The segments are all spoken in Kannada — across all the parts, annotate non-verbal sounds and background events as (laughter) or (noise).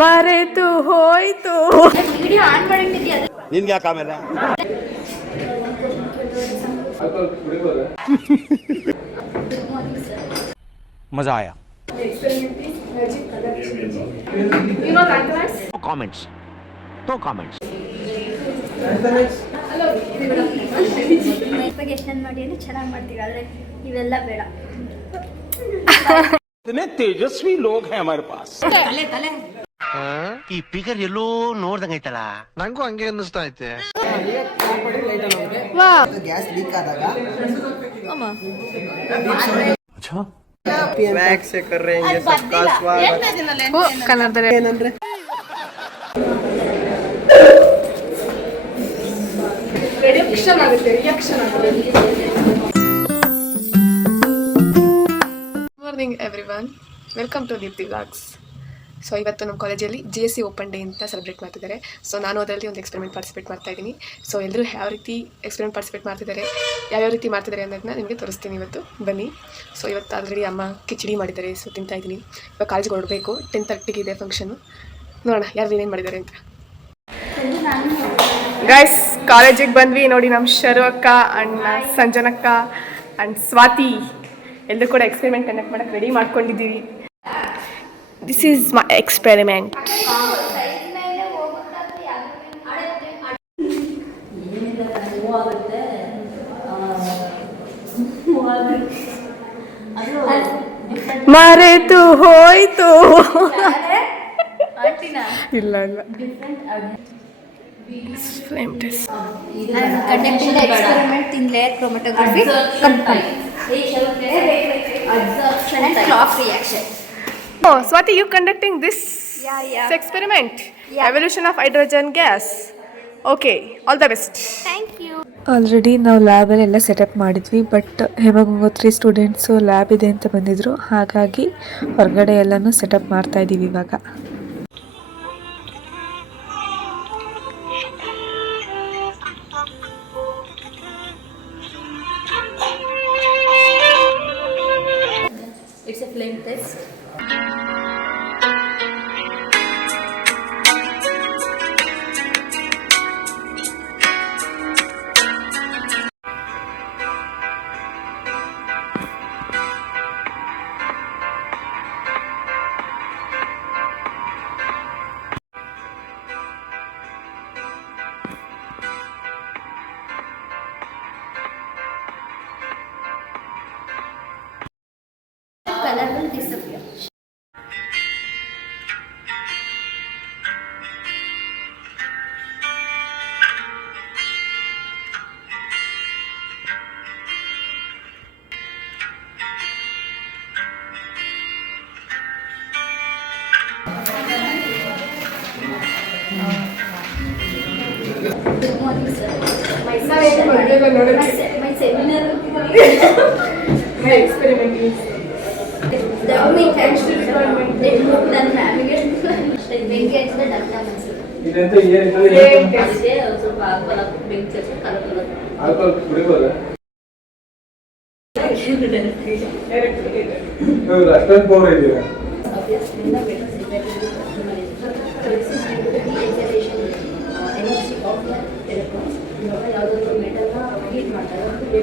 ಮರೆತು ಹೋಯ್ತು ವಿಡಿಯೋ ಆನ್ ಮಾಡಿಟ್ಟಿದ್ಯಾ ನಿನ್ಗೆ ಯಾಕೆ ಆಮೇಲೆ मजा आया कमेंट्स तो कमेंट्स ಬಗ್ಗೆ ಎಷ್ಟೊಂದು ಮಾಡಿ ಅಂದ್ರೆ ಚೆನ್ನಾಗಿ ಮಾಡ್ತೀವಿ ಆದರೆ ಇವೆಲ್ಲ ಬೇಡ इतने तेजस्वी लोग हैं हमारे पास ಈ ಫಿಗರ್ ಎಲ್ಲೋ ನೋಡ್ದಂಗೈತಲ್ಲ ನಂಗೂ ಹಂಗೆ ಅನ್ನಿಸ್ತಾ ಐತೆ. ಗ್ಯಾಸ್ ಲೀಕ್ ಆದಾಗ. ಏನಂದ್ರೆ? Morning everyone welcome to Deepti vlogs so ಇವತ್ತು ನಮ್ಮ ಕಾಲೇಜಲ್ಲಿ G S C open day ಅಂತ ಸೆಲೆಬ್ರೇಟ್ ಮಾಡ್ತಿದ್ದಾರೆ. ಸೊ ನಾನು ಅದರಲ್ಲಿ ಒಂದು ಎಕ್ಸ್ಪೆರಿಮೆಂಟ್ ಪಾರ್ಟಿಸಿಪೇಟ್ ಮಾಡ್ತಾ ಇದ್ದೀನಿ. ಸೊ ಎಲ್ಲರೂ ಯಾವ ರೀತಿ ಎಕ್ಸ್ಪೆರಿಮೆಂಟ್ ಪಾರ್ಟಿಸಿಪೇಟ್ ಮಾಡ್ತಿದ್ದಾರೆ, ಯಾವ್ಯಾವ ರೀತಿ ಮಾಡ್ತಿದ್ದಾರೆ ಅನ್ನೋದನ್ನ ನಿಮಗೆ ತೋರಿಸ್ತೀನಿ ಇವತ್ತು. ಬನ್ನಿ. ಸೊ ಇವತ್ತು ಆಲ್ರೆಡಿ ಅಮ್ಮ ಕಿಚಡಿ ಮಾಡಿದ್ದಾರೆ. ಸೊ ತಿಂತಾ ಇದ್ದೀನಿ. ಇವಾಗ ಕಾಲೇಜ್ಗೆ ಹೊರಡಬೇಕು. ಟೆನ್ ತರ್ಟಿಗೆ ಇದೆ ಫಂಕ್ಷನು ನೋಡೋಣ, ಯಾರು ಏನೇನು ಮಾಡಿದ್ದಾರೆ ಅಂತ. ಗೈಸ್ ಕಾಲೇಜಿಗೆ ಬಂದ್ವಿ. ನೋಡಿ ನಮ್ಮ ಶರು ಅಕ್ಕ ಅಣ್ಣ, ಸಂಜನಕ್ಕ ಆ್ಯಂಡ್ ಸ್ವಾತಿ. ಎಲ್ಲರೂ ಕೂಡ ಎಕ್ಸ್ಪೆರಿಮೆಂಟ್ ಕಂಡಕ್ಟ್ ಮಾಡಕ್ಕೆ ರೆಡಿ ಮಾಡ್ಕೊಂಡಿದ್ದೀವಿ. ದಿಸ್ ಈಸ್ ಮೈ ಎಕ್ಸ್ಪೆರಿಮೆಂಟ್ ಮರೆತು ಹೋಯ್ತು ಇಲ್ಲ ಇಲ್ಲ flame test experiment in layer chromatography combined. Absorption and clock reaction. Oh Swati you conducting this yeah yeah experiment evolution of hydrogen gas okay all the best thank you already ನಾವು ಲ್ಯಾಬಲ್ಲೆಲ್ಲ ಸೆಟಪ್ ಮಾಡಿದ್ವಿ ಬಟ್ ಇವಾಗ ತ್ರೀ ಸ್ಟೂಡೆಂಟ್ಸು ಲ್ಯಾಬ್ ಇದೆ ಅಂತ ಬಂದಿದ್ರು. ಹಾಗಾಗಿ ಹೊರಗಡೆ ಎಲ್ಲನೂ ಸೆಟಪ್ ಮಾಡ್ತಾ ಮಾಡ್ತಾಯಿದ್ದೀವಿ ಇವಾಗ. ಅದಕ್ಕೆ ಸ್ವಲ್ಪ ಆಲ್ಕೋಹಾಲ್ ಬೆಂಕಿ ಹಚ್ಚಿ ಕಲರ್ ಅಷ್ಟೊಂದು ಪವರ್ ಇದೆಯಾ My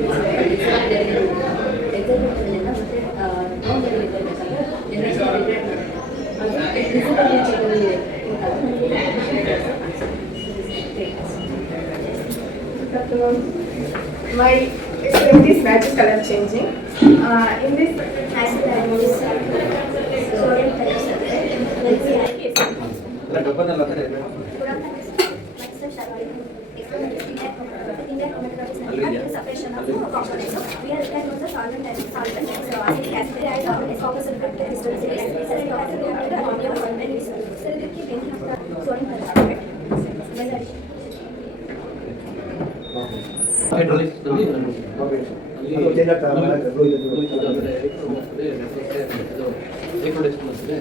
this match is color changing. Uh, in this has the tailor tailor tailor tailor tailor tailor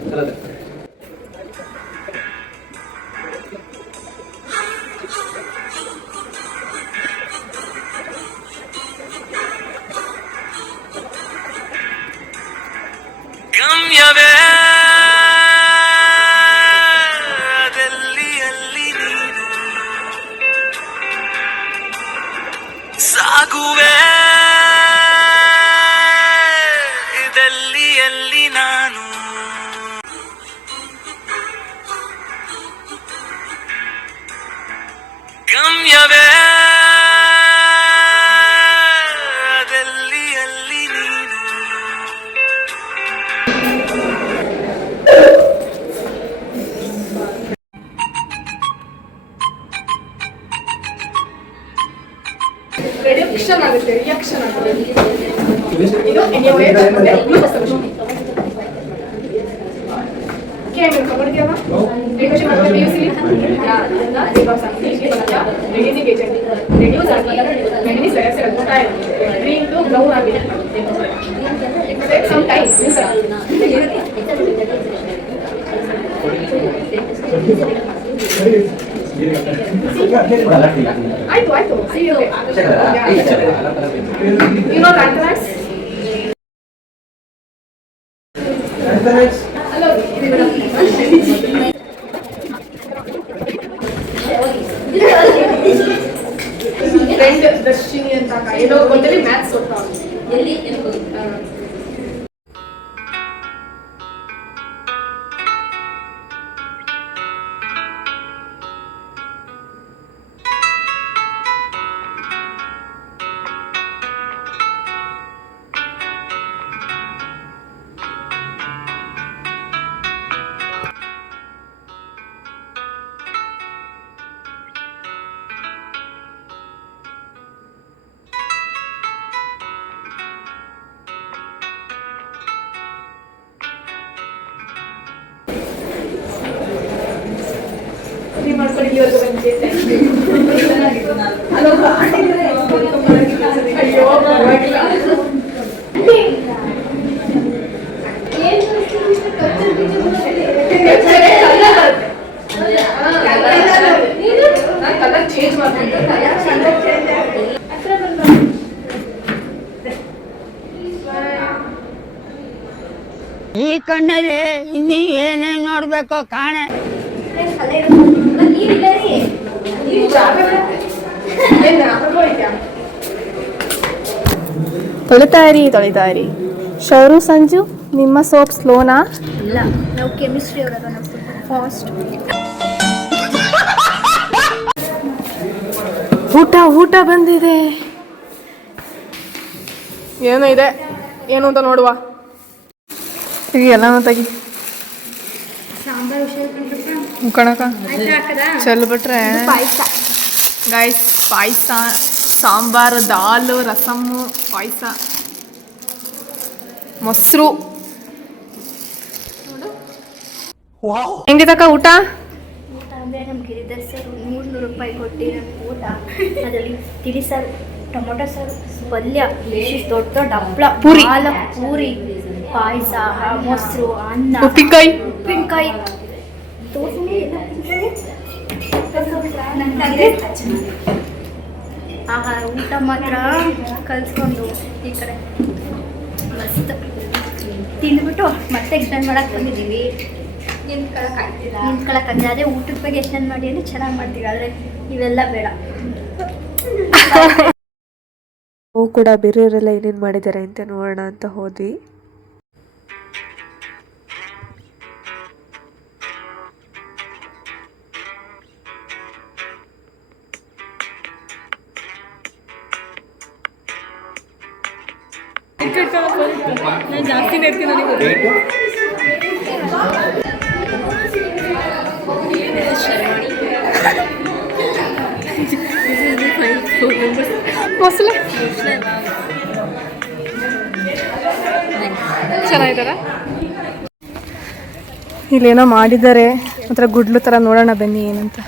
tailor Cuba. Reaction ಆಗುತ್ತೆ ರಿಯಾಕ್ಷನ್ ಆಗುತ್ತೆ ಇದು ಗ್ಲೂಕೋಸ್ ತಗೊಳ್ಳಿ. ಕೇಳಿ ರಿಯಾಕ್ಷನ್. Reducing agent. Reduce ಆಗಿ. Green to brown ಆಗಿದೆ. Take some time. ಆಯ್ತು ಆಯ್ತು See you. Yeah. You know Lanthanax? Hello. Friend Darshini ಅಂತ ಅಕ್ಕ. ಏನೋ ಗೊತ್ತಿಲ್ಲ ಮ್ಯಾಥ್ಸ್ ಓದ್ತಾ ಎಲ್ಲಿ ಮಾಡ್ಕೊಂಡು ಕಣ್ಣಲ್ಲಿ ಇನ್ನೀ ಏನೇನ್ ನೋಡ್ಬೇಕೋ ಕಾಣೆ. ತೊಳಿತಾಯಿರಿ ತೊಳಿತಾಯಿರಿ. ಶೌರು ಸಂಜು ನಿಮ್ಮ ಸೋಪ್ ಸ್ಲೋನಾ? ಇಲ್ಲ ನಾವು ಕೆಮಿಸ್ಟ್ರಿ ಫಾಸ್ಟ್. ಊಟ ಊಟ ಬಂದಿದೆ. ಏನೋ ಇದೆ. ಏನು ಅಂತ ನೋಡುವ. ತೆಗಿ ಎಲ್ಲಾನು ತೆಗಿ ಕಣಕ ಚೆಲ್ ಬಿಟ್ರೆ. ಪಾಯಸ. ಗಾಯ್ಸ್ ಪಾಯಸ ಸಾಂಬಾರು ದಾಲು ರಸಮ್ಮು ಪಾಯಸ. ಮೊಸರು. ಹೆಂಗಿದಕ್ಕ ಊಟ? ಊಟ ಅಂದರೆ ನಮ್ಮ ಗಿರಿಧರ್ ಸರ್ ಮೂರ್ನೂರು ರೂಪಾಯಿ ಕೊಟ್ಟು ನಮ್ಗೆ ಊಟ. ಅದರಲ್ಲಿ ತಿಳಿ ಸಾರು ಟೊಮೊಟೊ ಸಾರು ಪಲ್ಯ ಇಷ್ಟ್ ದೊಡ್ಡ ದೊಡ್ಡ ಹಪ್ಪಳ ಪೂರಿ. ನಾಲ್ಕು ಪೂರಿ ಪಾಯಸ ಮೊಸರು ಅನ್ನ ಉಪ್ಪಿನಕಾಯಿ. ಉಪ್ಪಿನಕಾಯಿ. ಆಹಾ ಊಟ ಮಾತ್ರ ಕಲ್ಸ್ಕೊಂಡು ಈ ಕಡೆ. ಮಸ್ತ್. ತಿಂದ್ಬಿಟ್ಟು ಮತ್ತೆ ಎಕ್ಸ್ಟೆಂಡ್ ಮಾಡಕ್ಕೆ ಬಂದಿದ್ದೀವಿ. ನಿಂತ್ಕೊಳಕ್ಕೆ ಅದೇ ಊಟದ ಬಗ್ಗೆ ಎಕ್ಸ್ಟೆಂಡ್ ಮಾಡಿ ಅಂದರೆ ಚೆನ್ನಾಗಿ ಮಾಡ್ತೀವಿ. ಆದರೆ ಇವೆಲ್ಲ ಬೇಡ. (laughs) ನಾವು ಕೂಡ ಬೇರೆಯವರೆಲ್ಲ ಏನೇನು ಮಾಡಿದ್ದಾರೆ ಅಂತ ನೋಡೋಣ ಅಂತ ಹೋದ್ವಿ. ಮೊಸಳೆ ಚೆನ್ನಾಗಿದ್ದಾರ? ಇಲ್ಲೇನೋ ಮಾಡಿದ್ದಾರೆ. ಒಂಥರ ಗುಡ್ಲು ಥರ ನೋಡೋಣ ಬನ್ನಿ ಏನಂತ.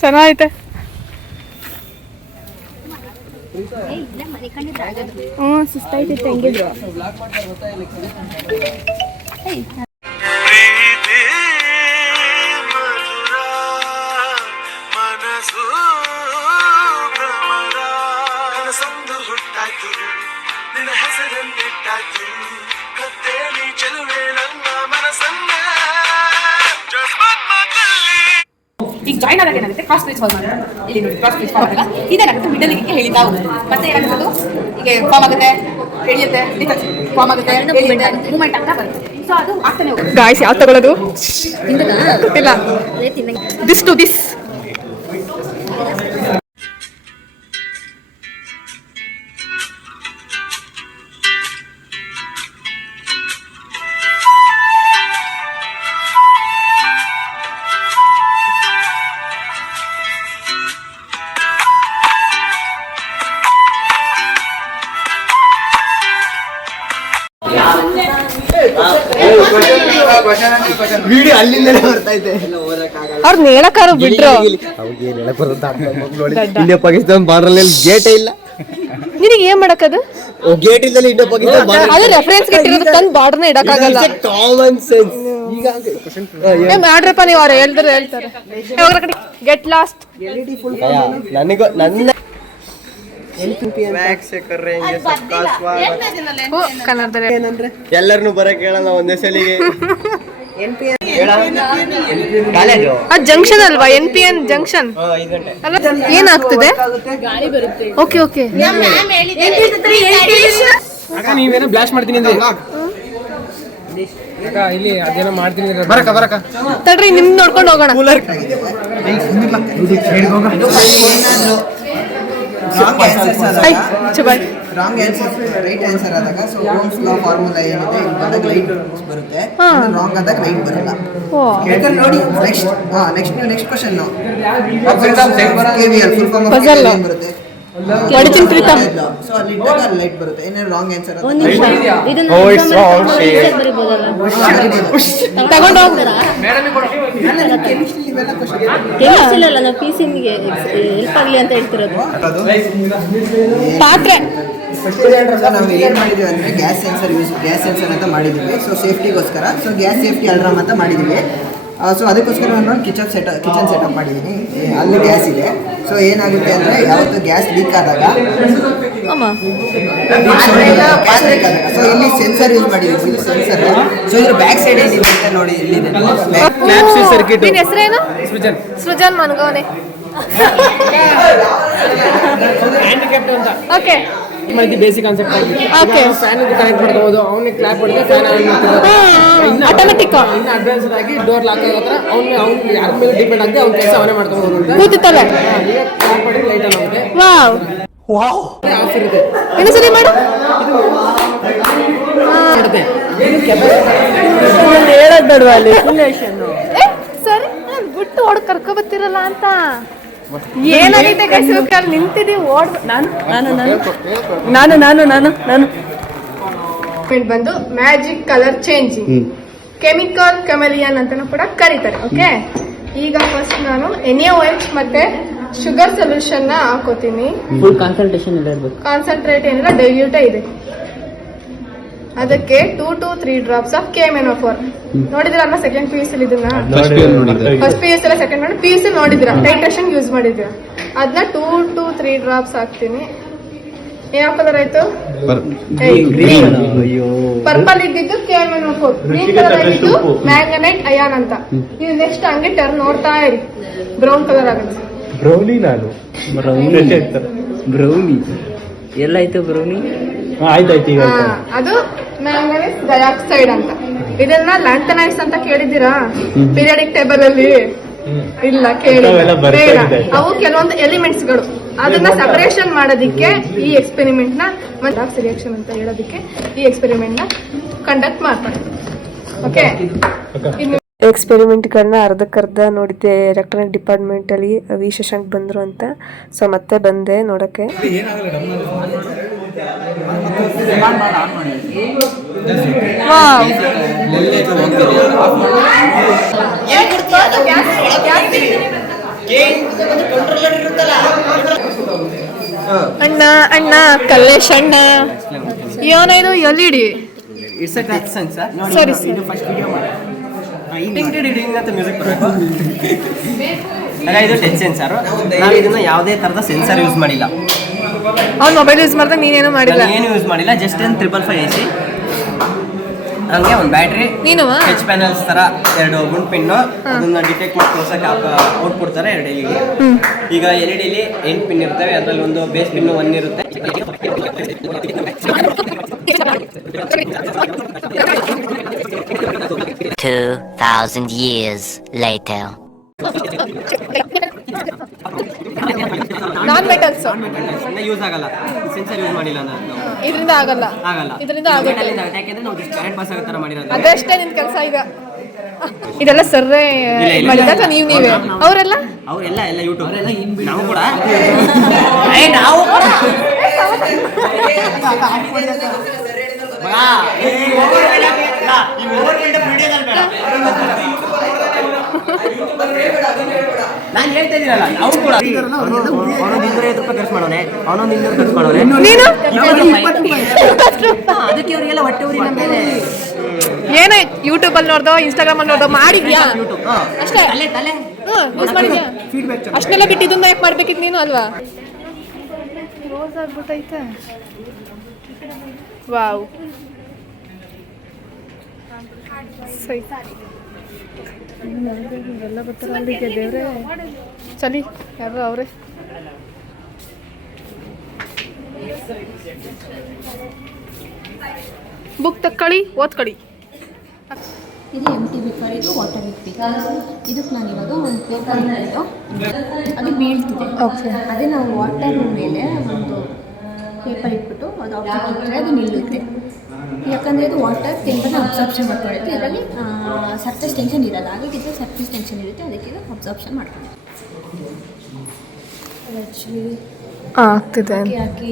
ಚೆನ್ನಾಗೈತೆ. ಹ್ಞೂ ಸುಸ್ತಾಯ್ತೈತೆ ಹೆಂಗಿದ್ರು ಇಲ್ಲಿ ನೋಡಿ ಕ್ರಾಸ್ ಬ್ರಿಡ್ಜ್ ಮಾಡಲ್ಲ. ಇದೆ ಇದೇನಾಗುತ್ತೆ ಮಿಡಲ್ ಹಿಂಗೆ ಎಳಿತಾ ಹೋಗುತ್ತೆ ಮತ್ತೆ ಏನಾಗುತ್ತೆ ಹೀಗೆ ಫಾರ್ಮ್ ಆಗುತ್ತೆ ಎಳಿಯುತ್ತೆ ಫಾರ್ಮ್ ಆಗುತ್ತೆ ಮೂಮೆಂಟ್ ಆಗ್ತಾ ಬರುತ್ತೆ. ಸೊ ಅದು ಆಗ್ತಾನೆ ಹೋಗುತ್ತೆ. ಗಾಯ್ಸ್ ಯಾವ ತಗೊಳ್ಳೋದು ಗೊತ್ತಿಲ್ಲ. ದಿಸ್ ಟು ದಿಸ್ ಅಲ್ಲಿಂದಲೇ ಬರ್ತಾ ಇದೆ ಅವ್ರನ್ನ ಹೇಳಕ್ಕಾರು ಬಿಟ್ರು. ಇಂಡಿಯಾ ಪಾಕಿಸ್ತಾನ ಬಾರ್ಡರ್ ಗೇಟೇ ಇಲ್ಲ. ನಿನಗೆ ಏನ್ ಮಾಡಕ್ಕದು? ಗೇಟ್ ಇಲ್ಲ ಇಂಡಿಯಾ ಪಾಕಿಸ್ತಾನ ಅದು ರೆಫರೆನ್ಸ್ ಇಟ್ಟಿರೋದು ತಂದು ಬಾರ್ಡರ್ನ ಇಡಕ್ಕಾಗಲ್ಲ. ಕಾಮನ್ ಸೆನ್ಸ್ ಈಗ ಮಾಡ್ರಪ್ಪ ನೀವು ಅವ್ರು ಹೇಳಿದ್ರೆ ಹೇಳ್ತಾರೆ. ಗೆಟ್ ಲಾಸ್ಟ್ ನನಗೂ ನನ್ನ ಎಲ್ಲರನ್ನು ಬರಕ್ ಹೇಳಲ್ಲ ಒಂದೇ ಸಲಿಗೆ. (laughs) ಕಾಲೇಜು. ಅದು ಜಂಕ್ಷನ್ ಅಲ್ವಾ? ಎನ್ ಪಿ ಎನ್ ಜಂಕ್ಷನ್ ಏನಾಗ್ತದೆ? Okay okay. ನೀವೇನೋ ಬ್ಲಾಸ್ಟ್ ಮಾಡ್ತೀನಿ ಅಂದ್ರೆ ಅಕ್ಕ ಇಲ್ಲಿ ಅದೇನೋ ಮಾಡ್ತೀನಿ ಅಂದ್ರೆ ಬರಕ ಬರಕ ತಡ್ರಿ ನಿಮ್ ನೋಡ್ಕೊಂಡು ಹೋಗೋಣ. ಐ, ಚುಬಾಯ್. ರಾಂಗ್ ಆನ್ಸರ್ ರೈಟ್ ಆನ್ಸರ್ ಆದಾಗ ಸೊ ಓಮ್ಸ್ ಲಾ ಫಾರ್ಮುಲಾ ಏನಿದೆ ಇಲ್ಲಿ ಬಂದಾಗ ಲೈಟ್ ಬರುತ್ತೆ ಹಾ. ರಾಂಗ್ ಆದಾಗ ಲೈಟ್ ಬರಲ್ಲ ಓ ಯಾಕಂದ್ರೆ ನೋಡಿ ನೆಕ್ಸ್ಟ್ ಹಾ ನೆಕ್ಸ್ಟ್ ನೀವು next question KVL full form Puzzle. ಏನ್ ಬರುತ್ತೆ ಹೊಡಿತೀನಿ ಪ್ರೀತಮ್ ಸೊ ಅಲ್ಲಿ ಇದ್ದಾಗ ಲೈಟ್ ಬರುತ್ತೆ. ಏನೇ ರಾಂಗ್ ಆನ್ಸರ್ ತಗೊಂಡು ಕೆಮಿಸ್ಟ್ರಿ ಇಲ್ಲ ನಾವು ಪಿ ಸಿ ಹೆಲ್ಪ್ ಆಗಲಿ ಅಂತ ಹೇಳ್ತಿರೋದು. ಪಾತ್ರೆ. ನಾವು ಏನ್ ಮಾಡಿದೀವಿ ಅಂದ್ರೆ gas sensor use gas sensor ಅಂತ ಮಾಡಿದೀವಿ. ಸೊ ಸೇಫ್ಟಿಗೋಸ್ಕರ ಸೊ ಗ್ಯಾಸ್ ಸೇಫ್ಟಿ ಅಲ್ರಾಮ್ ಅಂತ ಮಾಡಿದೀವಿ. ಸೊ ಅದಕ್ಕೋಸ್ಕರ ನಾನು ಕಿಚನ್ ಸೆಟ್ ಕಿಚನ್ ಸೆಟಪ್ ಮಾಡಿದ್ದೀನಿ ಅಲ್ಲಿ ಗ್ಯಾಸ್ ಇದೆ. ಸೊ ಏನಾಗುತ್ತೆ ಅಂದರೆ ಯಾವತ್ತು ಗ್ಯಾಸ್ ಲೀಕ್ ಆದಾಗ ಅಮ್ಮ. ಗ್ಯಾಸ್ ಲೀಕ್ ಆದಾಗ ಸೊ ಇಲ್ಲಿ ಸೆನ್ಸರ್ ಯೂಸ್ ಮಾಡಿದ್ದೀವಿ ಇದು ಸೆನ್ಸರ್ ಸೊ ಇದ್ರ ಬ್ಯಾಕ್ ಸೈಡ್ ಏನಿದೆ ಅಂತ ನೋಡಿ ಇಲ್ಲಿ ಸರ್ಕಿಟ್ ಹೆಸರೇನು? ಸೃಜನ್. ಸೃಜನ್ ಮನ್ಗವನೆ. ಓಕೆ (laughs) ಈ ಬೇಸಿಕ್ ಕಾನ್ಸೆಪ್ಟ್ ಆಗಿ. ಓಕೆ ಫ್ಯಾನ್ ಕನೆಕ್ಟ್ ಮಾಡ್ಕೋಬಹುದು ಅವನಿಗೆ ಕ್ಲಾಪ್ ಹೊಡೆದ್ರೆ ಫ್ಯಾನ್ ಆನ್ ಮಾಡ್ತಾರೆ ಆಟೋಮೆಟಿಕ್ ಇನ್ನು ಅಡ್ವಾನ್ಸ್ ಆಗಿ ಡೋರ್ ಲಾಕ್ ಆಗೋ ಹತ್ರ ಅವ್ನು ಅವ್ನು ಯಾರ ಮೇಲೆ ಡಿಪೆಂಡ್ ಆಗದೆ ಅವ್ನ ಕೆಲಸ ಅವನೇ ಮಾಡ್ಕೋಬಹುದು ಅಂತ. ಈಗ ಕ್ಲಾಪ್ ಲೈಟ್ ಆನ್ ಆಗುತ್ತೆ. ವಾವ್. ಆಫ್ ಇರುತ್ತೆ. ಸರಿ ಮಾಡು. ಮಾಡುತ್ತೆ ಹೇಳೋದ್ ಬೇಡವಾ ಅಲ್ಲಿ? ಸರಿ. ನಾನ್ ಬಿಟ್ಟು ಹೊಡೆದು ಕರ್ಕೊ ಬರ್ತಿರಲ್ಲ ಅಂತ. ಏನಾಗೈತೆ ಗೈಸ್ ಅಲ್ಲಿ ನಿಂತಿದೀವಿ ಓಡ್ ನಾನು ನಾನು ನಾನು ನಾನು ನಾನು ನಾನು ನಾನು ಬಂದು magic colour changing. Chemical chameleon ಅಂತಾನು ಕೂಡ ಕರೀತಾರೆ ಓಕೆ? ಈಗ ಫಸ್ಟ್ ನಾನು ಎನಿ ಎಚ್ ಮತ್ತೆ ಶುಗರ್ ಸೊಲ್ಯೂಷನ್ನ ಹಾಕೋತೀನಿ. ಫುಲ್ ಕಾನ್ಸಂಟ್ರೇಷನ್ ಇರಬೇಕು. ಕಾನ್ಸಂಟ್ರೇಟ್ ಏನಿಲ್ಲ ಡೈಲ್ಯೂಟ ಇದೆ. ಅದಕ್ಕೆ two to three drops of K ಮೆನೋಫೋರ್ ನೋಡಿದ್ರಲ್ಲ ಸೆಕೆಂಡ್ ಪಿ ಯು ಇದನ್ನ ಫಸ್ಟ್ ಪಿ ಯು ಎಲ್ಲ ಸೆಕೆಂಡ್ ಮಾಡಿ ಪಿ ಯು ನೋಡಿದ್ರ ಟೈಟ್ರೇಷನ್ ಯೂಸ್ ಮಾಡಿದ್ರ ಅದನ್ನ ಟೂ ಟು ತ್ರೀ ಡ್ರಾಪ್ಸ್ ಹಾಕ್ತೀನಿ. ಯಾವ ಕಲರ್ ಆಯ್ತು? ಗ್ರೀನ್ ಪರ್ಪಲ್ ಇದ್ದಿದ್ದು ಕೆ ಮೆನೋಫೋರ್ ಗ್ರೀನ್ ಕಲರ್ ಆಗಿದ್ದು ಮ್ಯಾಂಗನೈಟ್ ಅಯಾನ್ ಅಂತ. ನೀವು ನೆಕ್ಸ್ಟ್ ಹಂಗೆ ಟರ್ನ್ ನೋಡ್ತಾ ಇರಿ. ಬ್ರೌನ್ ಕಲರ್ ಆಗುತ್ತೆ. ಬ್ರೌನಿ ನಾನು. ಬ್ರೌನಿ ಎಲ್ಲಾಯ್ತು ಬ್ರೌನಿ ಆಯ್ತಾಯ್ತು ಈಗ ಹಾ, ಅದು ಮ್ಯಾಂಗನೀಸ್ ಡೈಆಕ್ಸೈಡ್ ಅಂತ. ಇದನ್ನ ಲ್ಯಾಂಥನೈಟ್ಸ್ ಅಂತ ಕೇಳಿದ್ದೀರಾ? ಪೀರಿಯಡಿಕ್ ಟೇಬಲ್ ಅಲ್ಲಿ? ಇಲ್ಲ ಕೇಳಿ ಅವೆಲ್ಲ ಬರ್ತಾ ಬೇಡ. ಇದೆ. ಅವು ಕೆಲವೊಂದು ಎಲಿಮೆಂಟ್ಸ್ಗಳು ಅದನ್ನ ಸಪರೇಷನ್ ಮಾಡೋದಿಕ್ಕೆ ಈ ಎಕ್ಸ್ಪೆರಿಮೆಂಟ್ನ ಮತ್ತೆ ರಿಯಾಕ್ಷನ್ ಅಂತ ಹೇಳೋದಿಕ್ಕೆ ಈ ಎಕ್ಸ್ಪೆರಿಮೆಂಟ್ನ ಕಂಡಕ್ಟ್ ಮಾಡ್ತಾರೆ. ಓಕೆ. ಎಕ್ಸ್ಪೆರಿಮೆಂಟ್ಗಳನ್ನ ಅರ್ಧಕ್ಕರ್ಧ ನೋಡಿದ್ದೆ. ಎಲೆಕ್ಟ್ರಾನಿಕ್ ಡಿಪಾರ್ಟ್ಮೆಂಟಲ್ಲಿ ವಿ ಶಶಾಂಕ್ ಬಂದರು ಅಂತ. ಸೊ ಮತ್ತೆ ಬಂದೆ ನೋಡೋಕ್ಕೆ. ಅಣ್ಣ ಅಣ್ಣ ಕಲ್ಲೇಶ್ ಅಣ್ಣ. ಏನೋ ಇದು L E D it's a touch sensor ಸರಿ ಇದು ಟೆನ್ ಸೆನ್ಸರ್ ನಾವು ಇದನ್ನ ಯಾವುದೇ ತರದ ಸೆನ್ಸರ್ ಯೂಸ್ ಮಾಡಿಲ್ಲ. ಅವ್ನು ಮೊಬೈಲ್ ಯೂಸ್ ಮಾಡಿದಾಗ ನೀನೇನು ಮಾಡಿಲ್ಲ. ಏನು ಯೂಸ್ ಮಾಡಿಲ್ಲ ಜಸ್ಟ್ ಏನು ತ್ರಿಬಲ್ ಫೈವ್ ಐಸಿ ಹಂಗೆ ಒಂದು ಬ್ಯಾಟ್ರಿ ನೀನು ಹೆಚ್ ಪ್ಯಾನಲ್ಸ್ ತರ ಎರಡು ಗುಂಡ್ ಪಿನ್ನು ಅದನ್ನ ಡಿಟೆಕ್ಟ್ ಮಾಡಿ ತೋರ್ಸಕ್ಕೆ ಔಟ್ ಕೊಡ್ತಾರೆ ಎರಡು ಎಲ್ ಈಗ ಎರಡು ಇ ಡಿಲಿ ಎಂಟು ಪಿನ್ ಇರ್ತವೆ ಅದರಲ್ಲಿ ಒಂದು ಬೇಸ್ ಪಿನ್ ಒನ್ ಇರುತ್ತೆ. Two thousand years later. (laughs) Non metals use ಆಗಲ್ಲ. ಸೆನ್ಸರ್ ಯೂಸ್ ಮಾಡಿಲ್ಲ ನಾನು. ಇದರಿಂದ ಆಗಲ್ಲ. ಆಗಲ್ಲ. ಇದರಿಂದ ಆಗುತ್ತೆ. ಯಾಕಂದ್ರೆ ನಾವು ಕರೆಂಟ್ ಪಾಸ್ ಆಗೋ ತರ ಮಾಡಿರೋದು. ಅದಷ್ಟೇ ನಿನ್ ಕೆಲಸ ಈಗ. ಇದೆಲ್ಲ ಸರ್ರೆ ಮಾಡಿದಾಗ ನೀವು ನೀವೇ? ಅವರೆಲ್ಲ? ಅವರೆಲ್ಲ ಎಲ್ಲ ಯೂಟ್ಯೂಬ್ ನಾವು ಕೂಡ? ನಾವು ಕೂಡ? (laughs) ಮಗ, ಈ ಓವರ್ ವಿಡಿಯೋದಲ್ಲಿ ಬೇಡ. ನಾನು ಹೇಳ್ತಾ ಇದೀನಲ್ಲ ನಾವು ಕೂಡ. ಅವನೊಂದು ಇನ್ನೂರ ಐವತ್ತು ರೂಪಾಯಿ ಖರ್ಚು ಮಾಡೋನೆ ಅವನೊಂದು ಇನ್ನೂರು ಖರ್ಚು ಮಾಡೋನೆ ನೀನು? ಹಾ, ಅದಕ್ಕೆ ಇವರಿಗೆಲ್ಲ ಹೊಟ್ಟೆ ಉರಿ ಮೇಲೆ. ಏನೋ ಯೂಟ್ಯೂಬ್ ಅಲ್ಲಿ ನೋಡ್ದೋ ಇನ್ಸ್ಟಾಗ್ರಾಮ್ ಅಲ್ಲಿ ನೋಡ್ದೋ ಮಾಡಿದ್ಯಾ ಯೂಟ್ಯೂಬ್ ಅಷ್ಟೇ? ತಲೆ ತಲೆ. ಯೂಸ್ ಮಾಡಿದ್ಯಾ ಅಷ್ಟೆಲ್ಲ ಬಿಟ್ಟು ಇದನ್ನ ಯಾಕೆ ಮಾಡ್ಬೇಕಿತ್ತು ನೀನು ಅಲ್ವಾ? ಕ್ಲೋಸ್ ಆಗ್ಬಿಟ್ಟೈತೆ ವಾವ್. ಸೈ ಎಲ್ಲ ಬರ್ತಾರೆ ಅಲ್ಲಿಗೆ ದೇವ್ರೆ ಚಲಿ ಯಾರು ಅವರೇ? ಬುಕ್ ತಕ್ಕೊಳ್ಳಿ ಓದ್ಕೊಳ್ಳಿ ಇದು ಎಂ ಟಿ ಬಿಕರ್ ಇದು ವಾಟರ್ ಬಿಕರ್ ಇದಕ್ಕೆ ನಾನು ಇವಾಗ ಒಂದು ಪೇಪರ್ ಇಟ್ಟು ಅದು ಬೀಳ್ತಿದೆ. ಅದೇ ನಾವು ವಾಟರ್ ಮೇಲೆ ಒಂದು ಪೇಪರ್ ಇಟ್ಬಿಟ್ಟು ಅದು ಆಪ್ಷನ್ ಅದು ನಿಲ್ಲುತ್ತೆ. ಯಾಕಂದರೆ ಇದು ವಾಟರ್ ಟೆಂಪರ್ನ ಅಬ್ಸಾರ್ಪ್ಷನ್ ಮಾಡ್ಕೊಳ್ಳುತ್ತೆ ಇದರಲ್ಲಿ ಸರ್ಫೇಸ್ ಟೆನ್ಷನ್ ಇರಲ್ಲ. ಹಾಗಾಗಿ ಸರ್ಫೇಸ್ ಟೆನ್ಷನ್ ಇರುತ್ತೆ ಅದಕ್ಕೆ ಇದು ಅಬ್ಸಾರ್ಪ್ಷನ್ ಮಾಡ್ಕೊಳ್ಳುತ್ತೆ ಆ್ಯಕ್ಚುಲಿ ಆಗ್ತಿದೆ. ಹಾಕಿ ಹಾಕಿ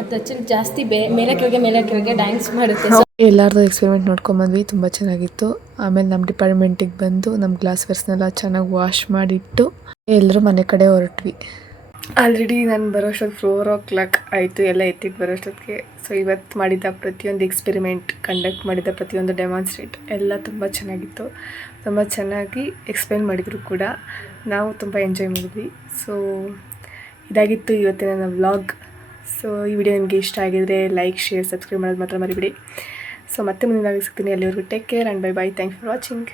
ಅದು ಆ್ಯಕ್ಚುಲಿ ಜಾಸ್ತಿ ಬೇ ಮೇಲೆ ಕೆಳಗೆ ಮೇಲೆ ಕೆಳಗೆ ಡ್ಯಾನ್ಸ್ ಮಾಡುತ್ತೆ ಎಲ್ಲರದು ಎಕ್ಸ್ಪೆರಿಮೆಂಟ್ ನೋಡ್ಕೊಂಬಂದ್ವಿ ತುಂಬ ಚೆನ್ನಾಗಿತ್ತು. ಆಮೇಲೆ ನಮ್ಮ ಡಿಪಾರ್ಟ್ಮೆಂಟಿಗೆ ಬಂದು ನಮ್ಮ ಗ್ಲಾಸ್ ವೇರ್ಸ್ನೆಲ್ಲ ಚೆನ್ನಾಗಿ ವಾಶ್ ಮಾಡಿಟ್ಟು ಎಲ್ಲರೂ ಮನೆ ಕಡೆ ಹೊರಟ್ವಿ. ಆಲ್ರೆಡಿ ನಾನು ಬರೋಷ್ಟೊತ್ತು ಫೋರ್ ಓ ಕ್ಲಾಕ್ ಆಯಿತು, ಎಲ್ಲ ಎತ್ತಿಟ್ಟು ಬರೋಷ್ಟೊತ್ತಿಗೆ ಸೊ ಇವತ್ತು ಮಾಡಿದ ಪ್ರತಿಯೊಂದು ಎಕ್ಸ್ಪೆರಿಮೆಂಟ್ ಕಂಡಕ್ಟ್ ಮಾಡಿದ ಪ್ರತಿಯೊಂದು ಡೆಮಾನ್ಸ್ಟ್ರೇಟ್ ಎಲ್ಲ ತುಂಬ ಚೆನ್ನಾಗಿತ್ತು. ತುಂಬ ಚೆನ್ನಾಗಿ ಎಕ್ಸ್ಪ್ಲೇನ್ ಮಾಡಿದರು ಕೂಡ. ನಾವು ತುಂಬ ಎಂಜಾಯ್ ಮಾಡಿದ್ವಿ. ಸೊ ಇದಾಗಿತ್ತು ಇವತ್ತಿನ ನನ್ನ ವ್ಲಾಗ್ ಸೊ ಈ ವಿಡಿಯೋ ನಿಮಗೆ ಇಷ್ಟ ಆಗಿದರೆ ಲೈಕ್ ಶೇರ್ ಸಬ್ಸ್ಕ್ರೈಬ್ ಮಾಡೋದು ಮಾತ್ರ ಮರಿಬಿಡಿ. ಸೊ ಮತ್ತೆ ಮುಂದಿನ ಸಿಗ್ತೀನಿ. ಅಲ್ಲಿವರೆಗೂ take care and bye bye thank for watching